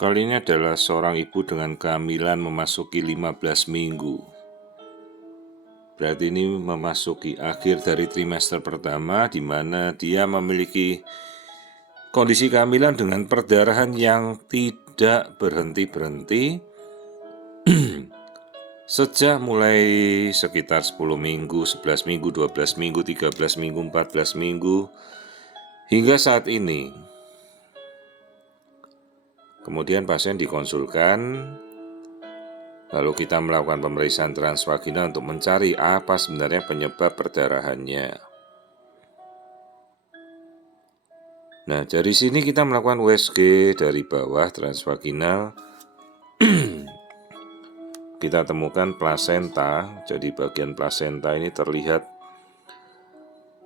Kali ini adalah seorang ibu dengan kehamilan memasuki 15 minggu. Berarti ini memasuki akhir dari trimester pertama, di mana dia memiliki kondisi kehamilan dengan perdarahan yang tidak berhenti-berhenti sejak mulai sekitar 10 minggu, 11 minggu, 12 minggu, 13 minggu, 14 minggu, hingga saat ini. Kemudian pasien dikonsulkan, lalu kita melakukan pemeriksaan transvaginal untuk mencari apa sebenarnya penyebab perdarahannya. Nah, dari sini kita melakukan USG dari bawah transvaginal. Kita temukan plasenta, jadi bagian plasenta ini terlihat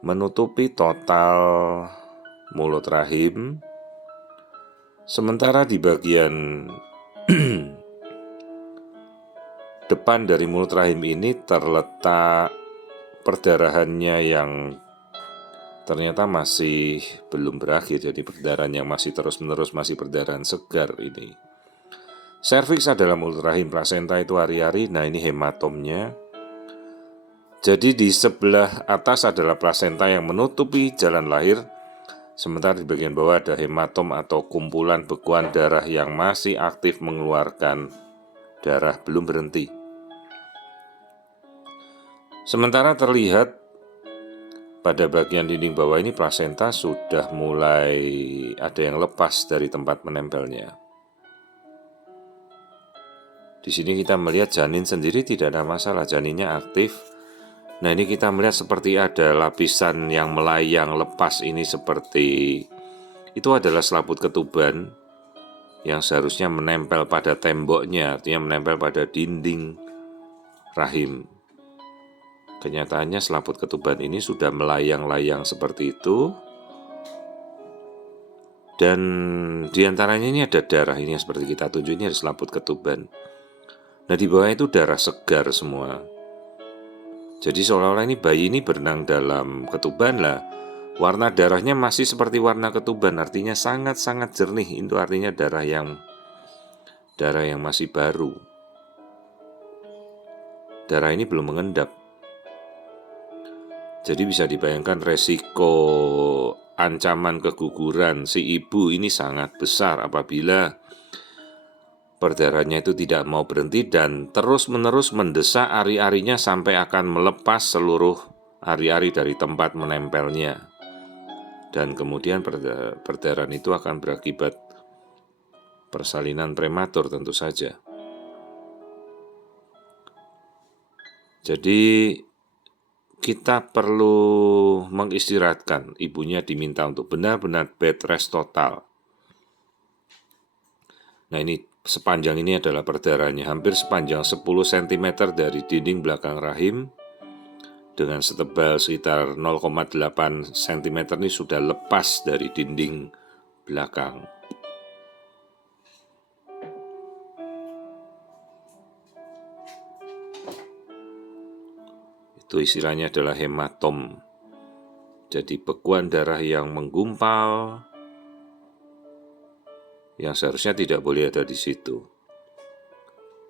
menutupi total mulut rahim. Sementara di bagian depan dari mulut rahim ini terletak perdarahannya yang ternyata masih belum berakhir, jadi perdarahan yang masih terus-menerus, masih perdarahan segar ini. Serviks adalah mulut rahim, plasenta itu ari-ari. Nah, ini hematomnya. Jadi di sebelah atas adalah plasenta yang menutupi jalan lahir, sementara di bagian bawah ada hematom atau kumpulan bekuan darah yang masih aktif mengeluarkan darah, belum berhenti. Sementara terlihat pada bagian dinding bawah ini plasenta sudah mulai ada yang lepas dari tempat menempelnya. Di sini kita melihat janin sendiri tidak ada masalah, janinnya aktif. Nah, ini kita melihat seperti ada lapisan yang melayang lepas ini, seperti itu adalah selaput ketuban yang seharusnya menempel pada temboknya, artinya menempel pada dinding rahim. Kenyataannya selaput ketuban ini sudah melayang-layang seperti itu. Dan diantaranya ini ada darah, ini yang seperti kita tunjuk, ini ada selaput ketuban. Nah, di bawah itu darah segar semua. Jadi seolah-olah ini bayi ini berenang dalam ketuban lah. Warna darahnya masih seperti warna ketuban, artinya sangat-sangat jernih. Itu artinya darah yang masih baru. Darah ini belum mengendap. Jadi bisa dibayangkan resiko ancaman keguguran si ibu ini sangat besar apabila perdarahannya itu tidak mau berhenti dan terus-menerus mendesak ari-arinya sampai akan melepas seluruh ari-ari dari tempat menempelnya. Dan kemudian perdarahan itu akan berakibat persalinan prematur tentu saja. Jadi kita perlu mengistirahatkan. Ibunya diminta untuk benar-benar bed rest total. Nah, ini sepanjang ini adalah perdarahannya, hampir sepanjang 10 cm dari dinding belakang rahim, dengan setebal sekitar 0,8 cm ini sudah lepas dari dinding belakang. Itu istilahnya adalah hematom. Jadi bekuan darah yang menggumpal, yang seharusnya tidak boleh ada di situ.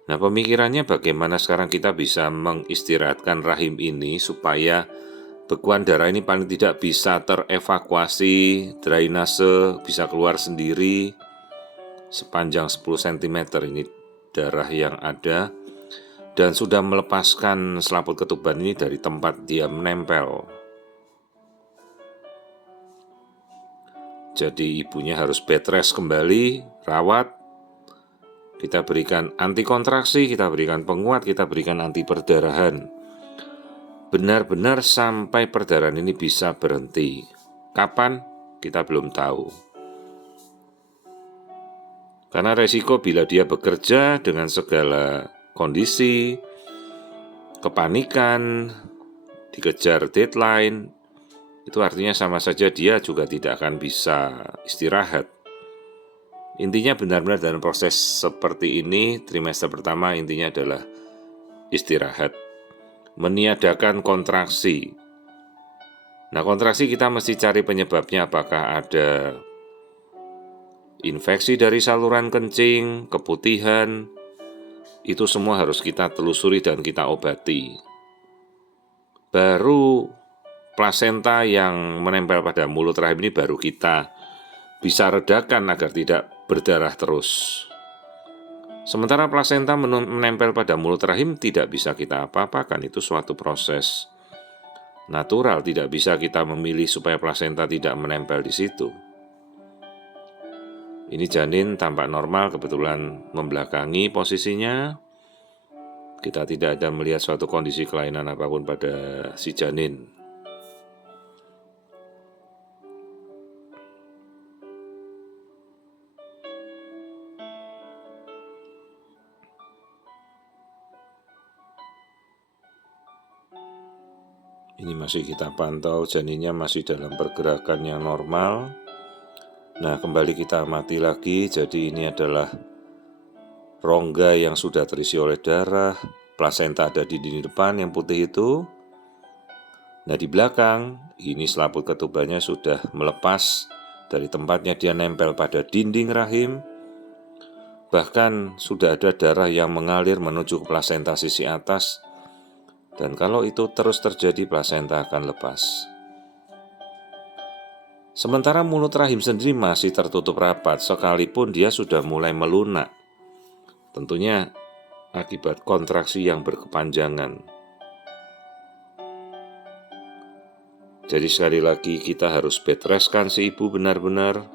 Nah, pemikirannya bagaimana sekarang kita bisa mengistirahatkan rahim ini supaya bekuan darah ini paling tidak bisa terevakuasi, drainase bisa keluar sendiri sepanjang 10 cm ini darah yang ada, dan sudah melepaskan selaput ketuban ini dari tempat dia menempel. Jadi ibunya harus bed rest kembali, rawat, kita berikan anti kontraksi, kita berikan penguat, kita berikan anti perdarahan. Benar-benar sampai perdarahan ini bisa berhenti. Kapan? Kita belum tahu. Karena resiko bila dia bekerja dengan segala kondisi, kepanikan, dikejar deadline, itu artinya sama saja dia juga tidak akan bisa istirahat. Intinya benar-benar dalam proses seperti ini, trimester pertama intinya adalah istirahat, meniadakan kontraksi. Nah, kontraksi kita mesti cari penyebabnya, apakah ada infeksi dari saluran kencing, keputihan, itu semua harus kita telusuri dan kita obati. Baru plasenta yang menempel pada mulut rahim ini baru kita bisa redakan agar tidak berdarah terus. Sementara plasenta menempel pada mulut rahim tidak bisa kita apa-apakan, itu suatu proses natural, tidak bisa kita memilih supaya plasenta tidak menempel di situ. Ini janin tampak normal, kebetulan membelakangi posisinya. Kita tidak ada melihat suatu kondisi kelainan apapun pada si janin. Ini masih kita pantau, janinnya masih dalam pergerakan yang normal. Nah, kembali kita amati lagi, jadi ini adalah rongga yang sudah terisi oleh darah, plasenta ada di dinding depan yang putih itu. Nah, di belakang, ini selaput ketubannya sudah melepas dari tempatnya dia nempel pada dinding rahim. Bahkan sudah ada darah yang mengalir menuju ke plasenta sisi atas. Dan kalau itu terus terjadi, plasenta akan lepas. Sementara mulut rahim sendiri masih tertutup rapat, sekalipun dia sudah mulai melunak. Tentunya akibat kontraksi yang berkepanjangan. Jadi sekali lagi kita harus bed restkan si ibu benar-benar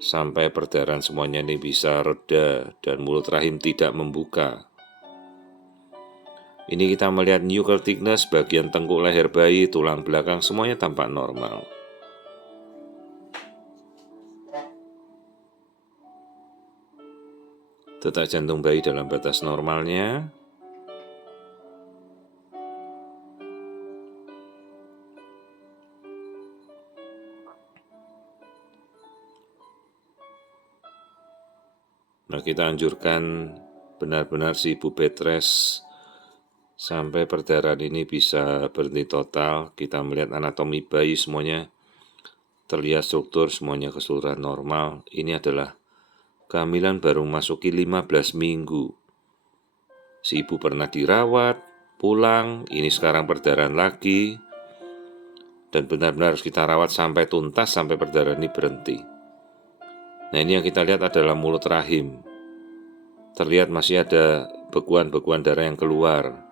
sampai perdarahan semuanya ini bisa reda dan mulut rahim tidak membuka. Ini kita melihat nuchal thickness, bagian tengkuk leher bayi, tulang belakang, semuanya tampak normal. Detak jantung bayi dalam batas normalnya. Nah, kita anjurkan benar-benar si ibu bed rest sampai perdarahan ini bisa berhenti total. Kita melihat anatomi bayi semuanya terlihat struktur, semuanya keseluruhan normal. Ini adalah kehamilan baru masuki 15 minggu. Si ibu pernah dirawat, pulang, ini sekarang perdarahan lagi. Dan benar-benar harus kita rawat sampai tuntas, sampai perdarahan ini berhenti. Nah, ini yang kita lihat adalah mulut rahim. Terlihat masih ada bekuan-bekuan darah yang keluar.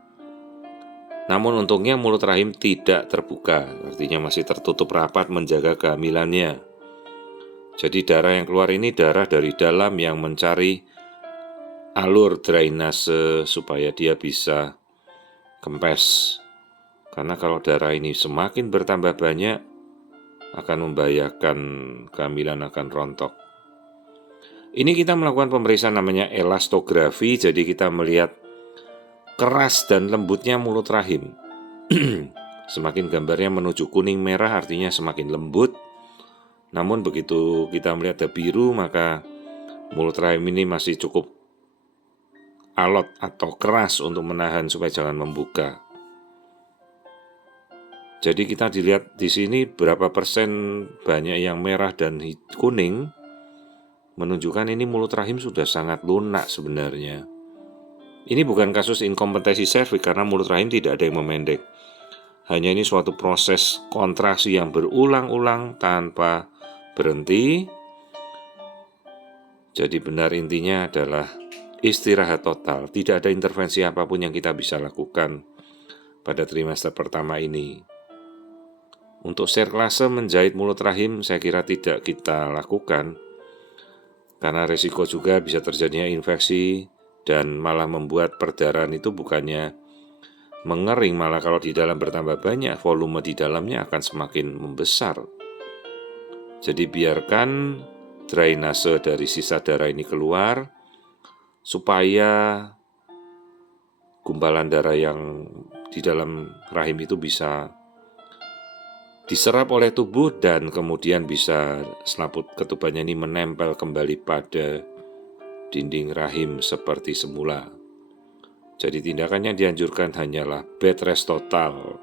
Namun untungnya mulut rahim tidak terbuka, artinya masih tertutup rapat menjaga kehamilannya. Jadi darah yang keluar ini darah dari dalam yang mencari alur drainase supaya dia bisa kempes. Karena kalau darah ini semakin bertambah banyak, akan membahayakan kehamilan, akan rontok. Ini kita melakukan pemeriksaan namanya elastografi, jadi kita melihat keras dan lembutnya mulut rahim. Semakin gambarnya menuju kuning merah artinya semakin lembut. Namun begitu kita melihat ada biru, maka mulut rahim ini masih cukup alot atau keras untuk menahan supaya jangan membuka. Jadi kita dilihat di sini berapa persen banyak yang merah dan kuning, menunjukkan ini mulut rahim sudah sangat lunak sebenarnya. Ini bukan kasus inkompetensi serviks karena mulut rahim tidak ada yang memendek. Hanya ini suatu proses kontraksi yang berulang-ulang tanpa berhenti. Jadi benar intinya adalah istirahat total. Tidak ada intervensi apapun yang kita bisa lakukan pada trimester pertama ini. Untuk serklase menjahit mulut rahim saya kira tidak kita lakukan. Karena resiko juga bisa terjadinya infeksi dan malah membuat perdarahan itu bukannya mengering, malah kalau di dalam bertambah banyak, volume di dalamnya akan semakin membesar. Jadi biarkan drainase dari sisa darah ini keluar, supaya gumpalan darah yang di dalam rahim itu bisa diserap oleh tubuh dan kemudian bisa selaput ketubannya ini menempel kembali pada dinding rahim seperti semula. Jadi tindakan yang dianjurkan hanyalah bed rest total.